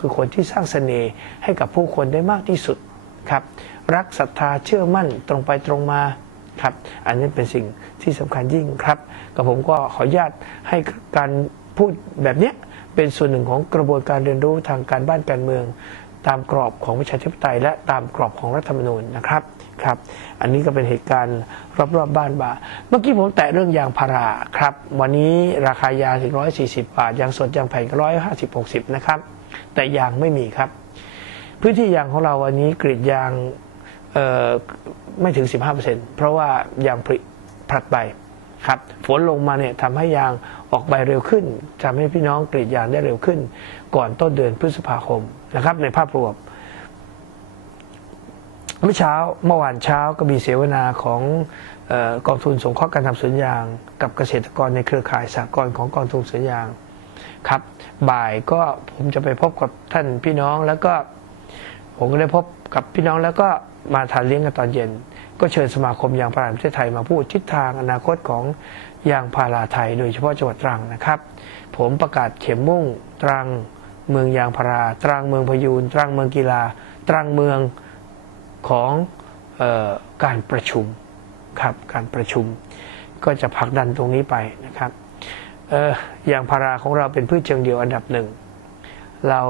คือคนที่สร้างเสน่ห์ให้กับผู้คนได้มากที่สุดครับ รักศรัทธาเชื่อมั่นตรงไปตรงมาครับ อันนี้เป็นสิ่งที่สำคัญยิ่งครับกับผมก็ขออนุญาตให้การพูดแบบนี้เป็นส่วนหนึ่งของกระบวนการเรียนรู้ทางการบ้านการเมือง ตามกรอบของประชาธิปไตย และตามกรอบของรัฐธรรมนูญนะครับครับ อันนี้ก็เป็นเหตุการณ์รอบๆบบ้านบาเมื่อกี้ผมแตะเรื่องยางพาราครับ วันนี้ราคายางถึง 140 บาทยางสดยางแผ่นก็150 60 นะครับ แต่ยางไม่มีครับ พื้นที่ยางของเราวันนี้กรีดยางไม่ถึง 15%เพราะว่ายางผลิผลัดใบครับฝนลงมาเนี่ยทำให้ยางออกใบเร็วขึ้นทำให้พี่น้องกรีดยางได้เร็วขึ้น ก่อนต้นเดือนพฤษภาคมนะครับ ในภาพรวมเมื่อเช้าเมื่อวานเช้าก็มีเสวนาของกองทุนสงเคราะห์การทำสวนยาง กับเกษตรกรในเครือข่ายสากลของกองทุนสวนยาง ครับ บ่ายก็ผมจะไปพบกับท่านพี่น้องแล้วก็ ผมก็ได้พบกับพี่น้องแล้วก็มาทานเลี้ยงกันตอนเย็น ก็เชิญสมาคมยางพาราประเทศไทยมาพูดทิศทางอนาคตของยางพาราไทย โดยเฉพาะจังหวัดตรังนะครับ ผมประกาศเข็มมุ่งตรังเมืองยางพาราตรังเมืองพยูนตรังเมืองกีฬา ตรังเมืองของออการประชุมครับการประชุม ก็จะผลักดันตรงนี้ไปนะครับ เออยางพาราของเราเป็นพืชเชิงเดียวอันดับหนึ่ง เรา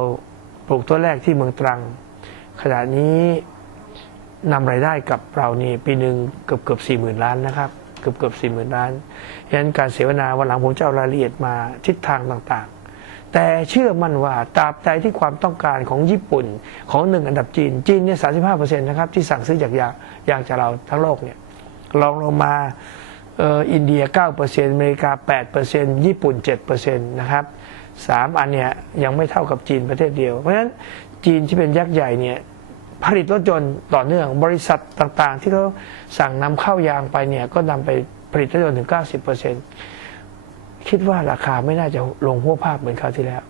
ปลูกตัวแรกที่เมืองตรัง ขณะนี้นำรายได้กับเรานี่ปีหนึ่งเกือบเกือบสี่หมื่นล้านนะครับ เกือบเกือบสี่หมื่นล้านฉะนั้นการเสวนาวันหลังผมจะเอารายละเอียดมาทิศทางต่างๆ แต่เชื่อมั่นว่าตราบใดที่ความต้องการของญี่ปุ่นของหนึ่งอันดับจีน จีนเนี่ยสาสิบห้าเปอร์เซ็นต์นะครับที่สั่งซื้อจากยางยางจากเราทั้งโลกเนี่ยลองลงมา อินเดีย 9%อเมริกา 8%ญี่ปุ่น 7%นะครับสามอันเนี่ยยังไม่เท่ากับจีนประเทศเดียว เพราะฉะนั้นจีนที่เป็นยักษ์ใหญ่เนี่ยผลิตรถยนต์ต่อเนื่องบริษัทต่างๆ ที่เขาสั่งนำเข้ายางไปเนี่ยก็นำไปผลิตรถยนต์ถึง 90%คิดว่าราคาไม่น่าจะลงหัวภาพเหมือนคราวที่แล้ว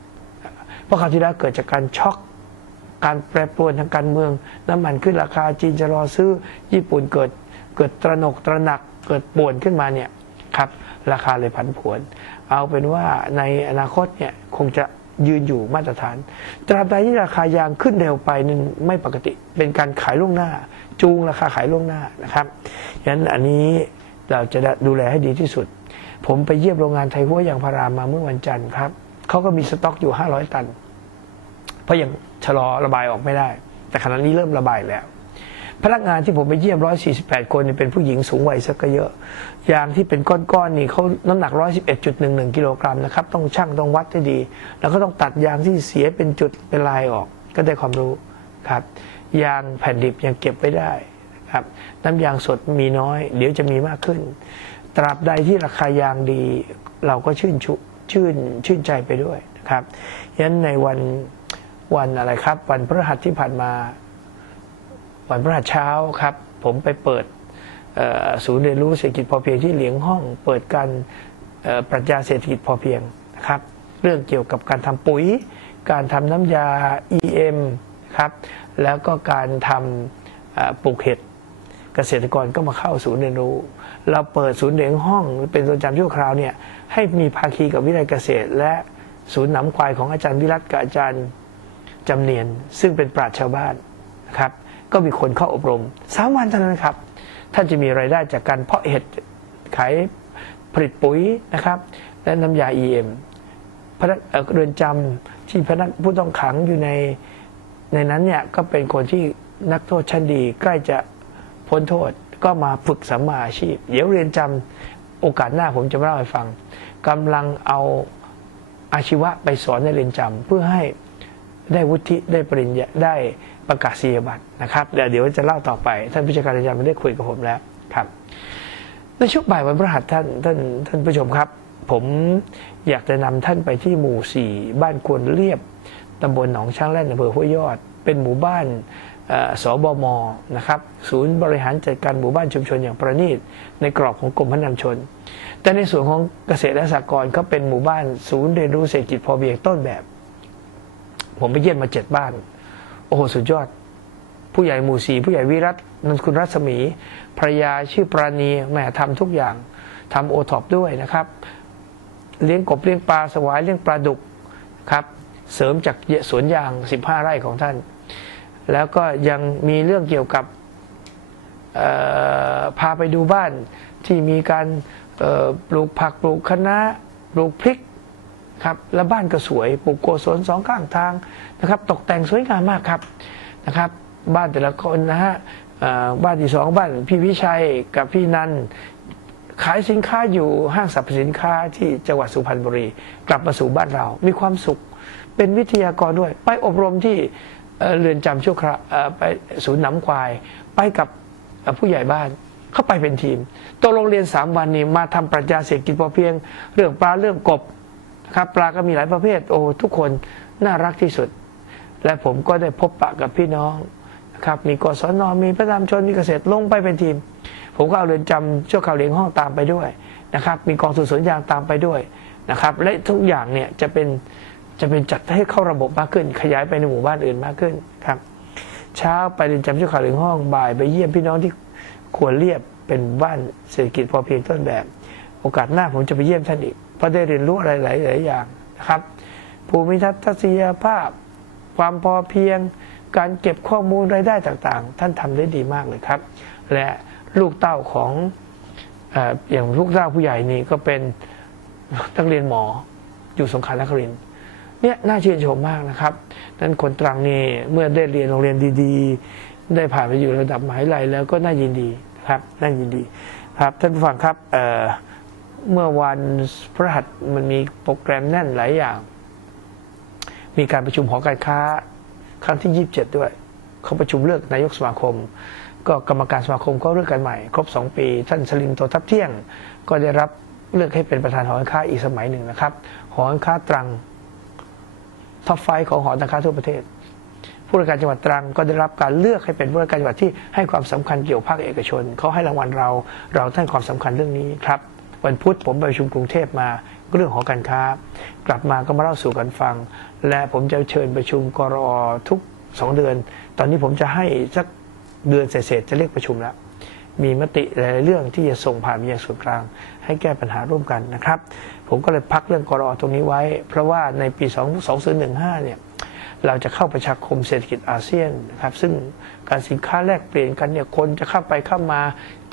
เพราะคราวที่แล้วเกิดจากการช็อกการแปรปรวนทางการเมือง น้ำมันขึ้นราคาจีนจะรอซื้อญี่ปุ่นเกิดเกิดตระหนกตระหนัก เกิดป่วนขึ้นมาเนี่ยครับราคาเลยผันผวน เอาเป็นว่าในอนาคตเนี่ยคงจะยืนอยู่มาตรฐาน ตราบใดที่ราคายางขึ้นเร็วไปนั้นไม่ปกติ เป็นการขายล่วงหน้า จูงราคาขายล่วงหน้านะครับฉะนั้นอันนี้เราจะดูแลให้ดีที่สุด ผมไปเยี่ยมโรงงานไทยหัวยางพารามาเมื่อวันจันทร์ครับ เขาก็มีสต็อกอยู่ 500 ตัน เพราะยังชะลอระบายออกไม่ได้ แต่ขณะนี้เริ่มระบายแล้ว พนักงานที่ผมไปเยี่ยม 148 คนเป็นผู้หญิงสูงวัยสักก็เยอะ ยางที่เป็นก้อนๆนี่เขาน้ำหนัก 111.11 กิโลกรัมนะครับ ต้องชั่งต้องวัดให้ดี แล้วก็ต้องตัดยางที่เสียเป็นจุดเป็นลายออก ก็ได้ความรู้ครับ ยางแผ่นดิบยังเก็บไว้ได้ครับ น้ำยางสดมีน้อย เดี๋ยวจะมีมากขึ้น ตราบใดที่ราคายางดี เราก็ชื่นชุชื่นชื่นใจไปด้วยนะครับยันในวันวันอะไรครับ วันพฤหัสที่ผ่านมา วันพฤหัสเช้าครับ ผมไปเปิดศูนย์เรียนรู้เศรษฐกิจพอเพียงที่เหลียงห้อง เปิดการปรัชญาเศรษฐกิจพอเพียงนะครับ เรื่องเกี่ยวกับการทำปุ๋ย การทำน้ำยา EM ครับ แล้วก็การทำปลูกเห็ดเกษตรกรก็มาเข้าศูนย์เรียนรู้ เราเปิดศูนย์เรียนห้อง เป็นศูนย์จำชั่วคราวเนี่ยให้มีภาคีกับวิทยาเกษตร และศูนย์หนำควายของอาจารย์วิรัตกับอาจารย์จำเนียน ซึ่งเป็นปราชญ์ชาวบ้านนะครับ ก็มีคนเข้าอบรมสามวันเท่านั้นครับ ท่านจะมีไรายได้จากการเพาะเห็ดขายผลิตปุ๋ยนะครับ และน้ำยา EM พนักเรือนจำที่พนักผู้ต้องขังอยู่ในในนั้นเนี่ยก็เป็นคนที่นักโทษชั้นดีใกล้จะพ้นโทษก็มาฝึกสัมมาอาชีพ เดี๋ยวเรียนจำโอกาสหน้าผมจะมาเล่าให้ฟังกำลังเอาอาชีวะไปสอนในเรียนจำเพื่อให้ ได้วุฒิได้ปริญญาได้ประกาศนียบัตรนะครับเดี๋ยวเดี๋ยวจะเล่าต่อไป ท่านผู้จัดการอาจารย์ไม่ได้คุยกับผมแล้วครับในช่วงบ่ายวันพฤหัสท่านท่านท่านผู้ชมครับ ผมอยากจะนำท่านไปที่หมู่สี่บ้านควนเรียบตำบลหนองช้างแล่นอำเภอห้วยยอด เป็นหมู่บ้านสบมนะครับศูนย์บริหารจัดการหมู่บ้านชุมชนอย่างประณีตในกรอบของกรมพัฒนำชน แต่ในส่วนของเกษตรและสหกรณ์เขาเป็นหมู่บ้านศูนย์เรียนรู้เศรษฐกิจพอเพียงต้นแบบ ผมไปเยี่ยมมาเจ็ดบ้าน โอ้โหสุดยอด ผู้ใหญ่หมู่สีผู้ใหญ่วิรัตนนคุณรัศมีภรยาชื่อปราณีแม่ทำทุกอย่างทำโอท็อปด้วยนะครับ เลี้ยงกบเลี้ยงปลาสวายเลี้ยงปลาดุกครับ เสริมจากสวนยาง 15 ไร่ของท่าน แล้วก็ยังมีเรื่องเกี่ยวกับพาไปดูบ้านที่มีการปลูกผักปลูกคะน้าปลูกพริก ครับแล้วบ้านก็สวยปลูกโกศลสองข้างทางนะครับ ตกแต่งสวยงามมากครับนะครับ บ้านแต่ละคนนะฮะบ้านที่สองบ้านพี่วิชัยกับพี่นันขายสินค้าอยู่ห้างสรรพสินค้าที่จังหวัดสุพรรณบุรี กลับมาสู่บ้านเรา มีความสุข เป็นวิทยากรด้วย ไปอบรมที่เรือนจำชั่วคราวไปศูนย์หน้ำควาย ไปกับผู้ใหญ่บ้านเข้าไปเป็นทีมตัวโรงเรียนสามวันนี้มาทำปรัชญาเศรษฐกิจพอเพียง เรื่องปลาเรื่องกบ นะครับปลาก็มีหลายประเภทโอ้ทุกคนน่ารักที่สุด และผมก็ได้พบปะกับพี่น้องนะครับมีกศนมีพระนามชนมีเกษตรลงไปเป็นทีม ผมก็เอาเรือนจำชั่วคราวเลี้ยงห้องตามไปด้วยนะครับมีกองทุนสวนยางตามไปด้วยนะครับและทุกอย่างเนี่ยจะเป็นจะเป็นจัดให้เข้าระบบมากขึ้น ขยายไปในหมู่บ้านอื่นมากขึ้นครับเช้าไปเรือนจำชั่วคราวเลี้ยงห้องบ่าย ไปเยี่ยมพี่น้องที่ควรเรียบเป็นบ้านเศรษฐกิจพอเพียงต้นแบบ โอกาสหน้าผมจะไปเยี่ยมท่านอีก เพราะได้เรียนรู้อะไรหลายๆอย่างนะครับ ภูมิทัศนียภาพ ความพอเพียง การเก็บข้อมูลรายได้ต่างๆ ท่านทำได้ดีมากเลยครับ และลูกเต้าของออย่างลูกเต้าผู้ใหญ่นี่ก็เป็นนักเรียนหมออยู่สงขลานครินเนี่ยน่าชื่นชมมากนะครับนั้นคนตรังนี่เมื่อได้เรียนโรงเรียนดีๆ ได้ผ่านไปอยู่ระดับมหาวิทยาลัยแล้วก็น่ายินดีครับน่ายินดีครับท่านผู้ฟังครับ เมื่อวันพฤหัสมันมีโปรแกรมแน่นหลายอย่าง มีการประชุมหอการค้า ครั้งที่ 27 ด้วย เขาประชุมเลือกนายกสมาคม ก็กรรมการสมาคมก็เลือกกันใหม่ ครบ 2 ปี ท่านสลิมโตทับเที่ยง ก็ได้รับเลือกให้เป็นประธานหอการค้าอีกสมัยหนึ่งนะครับ หอการค้าตรังท็อปไฟของหอการค้าทั่วประเทศ ผู้ราชการจังหวัดตรังก็ได้รับการเลือกให้เป็นผู้ราชการจังหวัดที่ให้ความสำคัญเกี่ยวภาคเอกชนเขาให้รางวัลเรา เราให้ความสำคัญเรื่องนี้ครับ วันพุธผมไปประชุมกรุงเทพมาเรื่องของการค้า กลับมาก็มาเล่าสู่กันฟัง และผมจะเชิญประชุมกรอทุกสองเดือน ตอนนี้ผมจะให้สักเดือนเศษจะเรียกประชุมแล้ว มีมติหลายเรื่องที่จะส่งผ่านไปยังส่วนกลาง ให้แก้ปัญหาร่วมกันนะครับ ผมก็เลยพักเรื่องกรอตรงนี้ไว้ เพราะว่าในปี2015เนี่ย เราจะเข้าประชาคมเศรษฐกิจอาเซียนนะครับซึ่งการสินค้าแลกเปลี่ยนกันเนี่ยคนจะเข้าไปเข้ามา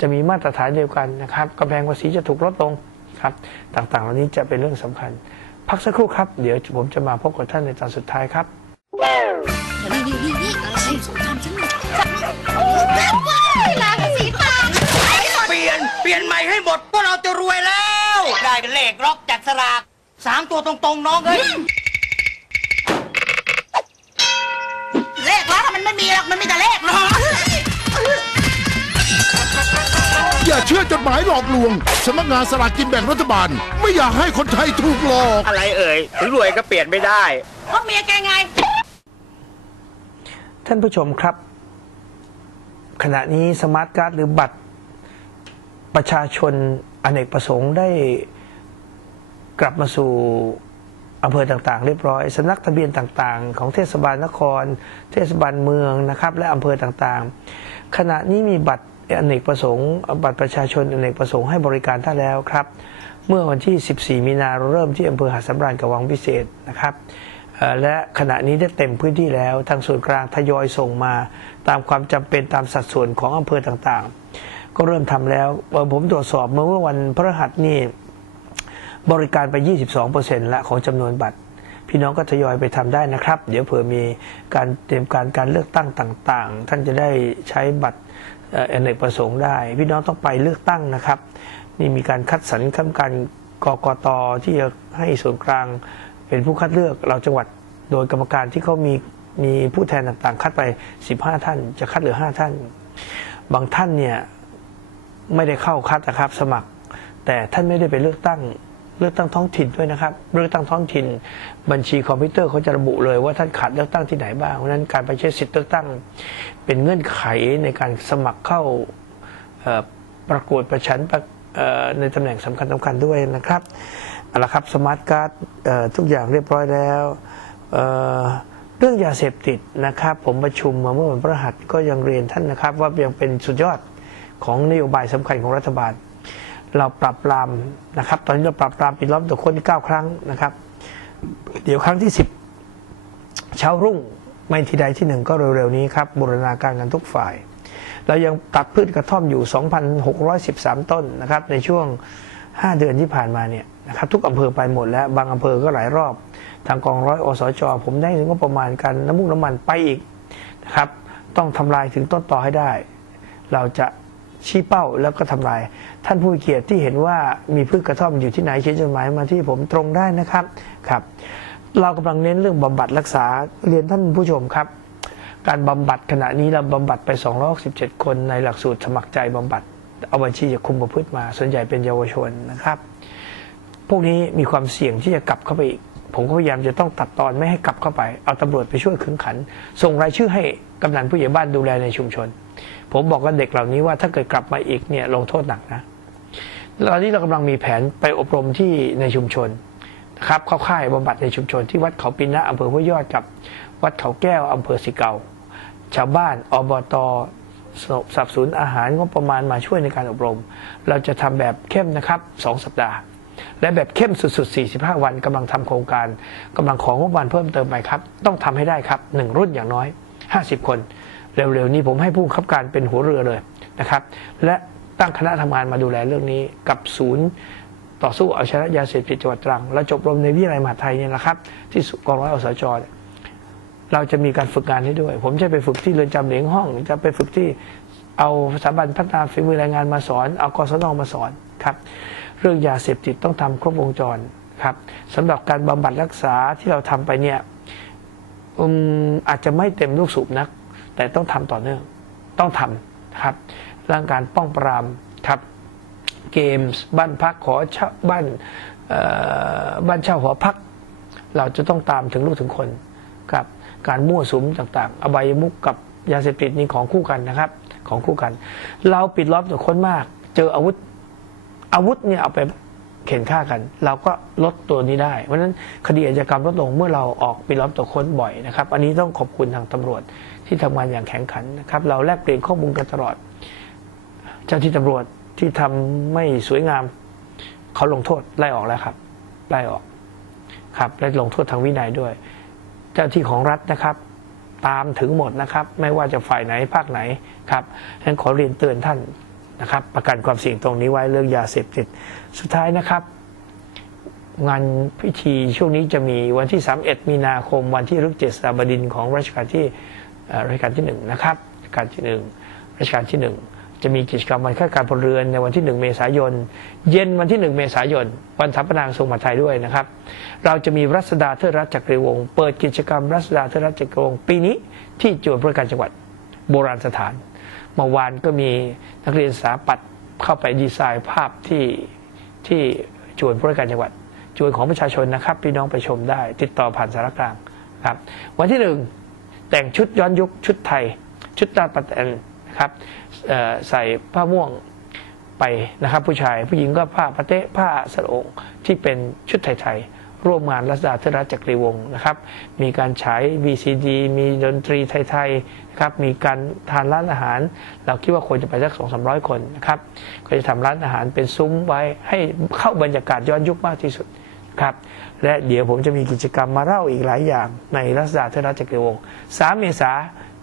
จะมีมาตรฐานเดียวกันนะครับกำแพงภาษีจะถูกลดลงครับต่างๆเหล่านี้จะเป็นเรื่องสำคัญ พักสักครู่ครับ เดี๋ยวผมจะมาพบกับท่านในตอนสุดท้ายครับนี่นี่นี่นี่อะไรสงครามฉันนี่ลาสีตาเปลี่ยนเปลี่ยนใหม่ให้หมดพวกเราจะรวยแล้ว ได้เป็นเลขล็อกจากสลากสามตัวตรงๆน้องเอ้ย ไม่มีหรอกมันมีแต่เลขเนาะอย่าเชื่อจดหมายหลอกลวงสำนักงานสลากกินแบ่งรัฐบาล ไม่อยากให้คนไทยถูกหลอก อะไรเอ่ยถึงรวยก็เปลี่ยนไม่ได้เพราะเมียแกไง ท่านผู้ชมครับ ขณะนี้สมาร์ทการ์ดหรือบัตร ประชาชนอเนกประสงค์ได้กลับมาสู่ อำเภอต่างๆ เรียบร้อยสำนักทะเบียนต่างๆ ของเทศบาลนคร เทศบาลเมืองนะครับ และอำเภอต่างๆ ขณะนี้มีบัตรอเนกประสงค์ บัตรประชาชนอเนกประสงค์ให้บริการท่านแล้วครับ เมื่อวันที่ 14 มีนาเริ่มที่อำเภอหาดสำราญกับวังวิเศษนะครับและขณะนี้ได้เต็มพื้นที่แล้ว ทางส่วนกลางทยอยส่งมา ตามความจำเป็นตามสัดส่วนของอำเภอต่างๆ ก็เริ่มทำแล้วเอ่อผมตรวจสอบเมื่อวันพฤหัสนี่ บริการไป 22%ละของจำนวนบัตร พี่น้องก็ทยอยไปทำได้นะครับ เดี๋ยวเผื่อมีการเตรียมการการเลือกตั้งต่างๆ ท่านจะได้ใช้บัตรเอ่ออเนกประสงค์ได้ พี่น้องต้องไปเลือกตั้งนะครับ นี่มีการคัดสรรคำการกกตที่จะให้ส่วนกลางเป็นผู้คัดเลือกเราจังหวัดโดยกรรมการที่เขามีมีผู้แทนต่างๆ คัดไป 15 ท่าน จะคัดเหลือ 5 ท่าน บางท่านเนี่ยไม่ได้เข้าคัดนะครับสมัคร แต่ท่านไม่ได้ไปเลือกตั้ง เลือกตั้งท้องถิ่นด้วยนะครับ เลือกตั้งท้องถิ่น บัญชีคอมพิวเตอร์เขาจะระบุเลยว่าท่านขาดเลือกตั้งที่ไหนบ้างเพราะนั้นการไปใช้สิทธิ์เลือกตั้ง เป็นเงื่อนไขในการสมัครเข้าประกวดประชันในตำแหน่งสำคัญสำคัญด้วยนะครับเอาละครับสมาร์ทการ์ดทุกอย่างเรียบร้อยแล้วเเรื่องยาเสพติดนะครับ ผมประชุมมาเมื่อวันพฤหัสก็ยังเรียนท่านนะครับ ว่ายังเป็นสุดยอดของนโยบายสำคัญของรัฐบาล เราปรับปรามนะครับ ตอนนี้เราปรับปรามปิดล้อมตัวคนที่9ครั้งนะครับ เดี๋ยวครั้งที่10ช้ารุ่งไม่ทีใดที่หนึ่งก็เร็วๆนี้ครับบูรณาการกันทุกฝ่าย เรายังตัดพืชกระท่อมอยู่ 2,613 ต้นนะครับ ในช่วง 5 เดือนที่ผ่านมาเนี่ยนะครับทุกอำเภอไปหมดแล้ว บางอำเภอก็หลายรอบ ทางกองร้อยอสจผมได้งบประมาณการน้ำมุกน้ำมันไปอีกนะครับ ต้องทำลายถึงต้นต่อให้ได้ เราจะชี้เป้าแล้วก็ทำลาย ท่านผู้เกียรติที่เห็นว่ามีพืชกระท่อมอยู่ที่ไหนเขียนจดหมายมาที่ผมตรงได้นะครับครับ เรากำลังเน้นเรื่องบำบัดรักษาเรียนท่านผู้ชมครับ การบำบัดขณะนี้เราบำบัดไป 267 คนในหลักสูตรสมัครใจบำบัดเอาบัญชีจากคุมประพฤติมา ส่วนใหญ่เป็นเยาวชนนะครับ พวกนี้มีความเสี่ยงที่จะกลับเข้าไปอีกผมก็พยายามจะต้องตัดตอนไม่ให้กลับเข้าไป เอาตำรวจไปช่วยขึงขัน ส่งรายชื่อให้กำนันผู้ใหญ่บ้านดูแลในชุมชน ผมบอกกับเด็กเหล่านี้ว่าถ้าเกิดกลับมาอีกเนี่ยลงโทษหนักนะ ตอนนี้เรากำลังมีแผนไปอบรมที่ในชุมชนนะครับเข้าค่ายบำบัดในชุมชนที่วัดเขาปินะอำเภอห้วยยอดกับวัดเขาแก้วอำเภอสิเกาชาวบ้านอบตสนับสนุนอาหารงบประมาณมาช่วยในการอบรม เราจะทำแบบเข้มนะครับสองสัปดาห์ และแบบเข้มสุดๆ 45 วันกำลังทำโครงการกำลังของงบประมาณเพิ่มเติมไปครับ ต้องทำให้ได้ครับหนึ่งรุ่นอย่างน้อย 50 คน เร็วๆนี้ผมให้ผู้คับการเป็นหัวเรือเลยนะครับ และ ตั้งคณะทำงานมาดูแลเรื่องนี้ กับศูนย์ต่อสู้เอาชนะยาเสพติดจังหวัดตรังและจบรมในวิทยาลัยมหาไทยเนี่ยนะครับ ที่กองร้อยอสจเราจะมีการฝึกงานให้ด้วย ผมจะไปฝึกที่เรือนจำเหลียงห้อง จะไปฝึกที่เอาสถาบันพัฒนาฝีมือแรงงานมาสอน เอากศนมาสอนครับเรื่องยาเสพติดต้องทำครบวงจรครับสำหรับการบำบัดรักษาที่เราทำไปเนี่ยอืมอาจจะไม่เต็มลูกสูบนัก แต่ต้องทำต่อเนื่องต้องทำครับ ร่างการป้องปรามครับเกมส์บ้านพักขอเช่าบ้านเอ่อบ้านเช่าหอพัก เราจะต้องตามถึงลูกถึงคนกับการมั่วสุมต่าง ๆ อบายมุกกับยาเสพติดนี่ของคู่กันนะครับ ของคู่กัน เราปิดล้อมตัวคนมาก เจออาวุธอาวุธเนี่ยเอาไปเข็นฆ่ากัน เราก็ลดตัวนี้ได้ เพราะฉะนั้นคดีอาชญากรรมลดลงเมื่อเราออกปิดล้อมตัวคนบ่อยนะครับ อันนี้ต้องขอบคุณทางตำรวจที่ทำงานอย่างแข็งขันนะครับ เราแลกเปลี่ยนข้อมูลกันตลอด เจ้าที่ตำรวจที่ทำไม่สวยงามเขาลงโทษไล่ออกแล้วครับไล่ออกครับและลงโทษทางวินัยด้วย เจ้าที่ของรัฐนะครับ ตามถึงหมดนะครับ ไม่ว่าจะฝ่ายไหนภาคไหนครับฉะนั้นขอเรียนเตือนท่านนะครับ ประกันความเสี่ยงตรงนี้ไว้เรื่องยาเสพติดสุดท้ายนะครับ งานพิธีช่วงนี้จะมีวันที่ 31 มีนาคม วันที่รึกเจษฎาบดินของรัชกาลที่รัชกาลที่หนึ่งนะครับรัชกาลที่หนึ่งรัชกาลที่หนึ่ง จะมีกิจกรรมวันข้าราชการพลเรือนในวันที่ 1 เมษายน เย็นวันที่ 1 เมษายน วันทัพนางทรงมหาไทยด้วยนะครับ เราจะมีรัศดาเทิดรัชจักรีวงศ์เปิดกิจกรรมรัศดาเทิดรัชจักรีวงศ์ปีนี้ที่จังหวัดพระการจังหวัดโบราณสถานเมื่อวานก็มีนักเรียนสถาปัตย์เข้าไปดีไซน์ภาพที่ที่จวนพระการจังหวัดจวนของประชาชนนะครับ พี่น้องไปชมได้ ติดต่อผ่านสารกลางครับ วันที่หนึ่งแต่งชุดย้อนยุคชุดไทย ชุดตาปัตแตนนะครับ ใส่ผ้าม่วงไปนะครับ ผู้ชายผู้หญิงก็ผ้าปะเตะผ้าสโรงที่เป็นชุดไทยๆ ร่วมงานรัศดาเทราจักรีวงศ์นะครับ มีการฉาย VCD มีดนตรีไทยๆนะครับมีการทานร้านอาหาร เราคิดว่าคนจะไปสักสองสามร้อยคนนะครับก็จะทำร้านอาหารเป็นซุ้มไว้ให้เข้าบรรยากาศย้อนยุคมากที่สุดครับและเดี๋ยวผมจะมีกิจกรรมมาเล่าอีกหลายอย่างในรัศดาเทราจักรีวงศ์สามเมษา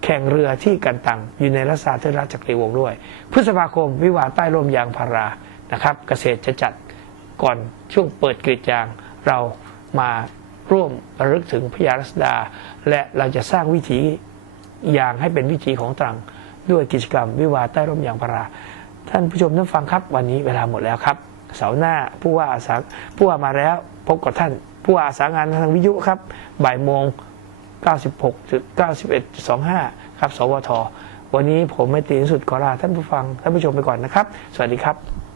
แข่งเรือที่กันตังอยู่ในรัศดาเทราจักรีวงด้วย พฤษภาคมวิวาใต้ร่มยางพารานะครับ เกษตรจะจัดก่อนช่วงเปิดกรีดยางเรามาร่วมระลึกถึงพญารัศดา และเราจะสร้างวิถียางให้เป็นวิถีของตรังด้วยกิจกรรมวิวาใต้ร่มยางพารา ท่านผู้ชมท่านฟังครับวันนี้เวลาหมดแล้วครับ เสาร์หน้าผู้ว่าอาสาผู้ว่ามาแล้วพบกับท่านผู้ว่าอาสางานทางวิทยุครับบ่ายโมง 96.91.25 ครับ สวท วันนี้ผมไม่ตีสุดขอลาท่านผู้ฟังท่านผู้ชมไปก่อนนะครับ สวัสดีครับ